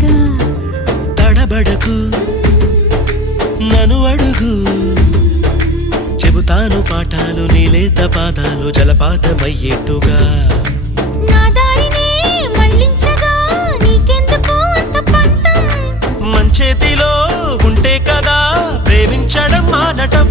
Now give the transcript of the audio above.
హాయిగా తడబడకు నన్ను అడుగు చెబుతాను పాఠాలు నీలేత పాదాలు జలపాతమయ్యేట్టుగా నా దారినే మళ్ళించగా నీకెందుకు అంత పంతం మంచేతిలో ఉంటే కదా ప్రేమించడం మానటం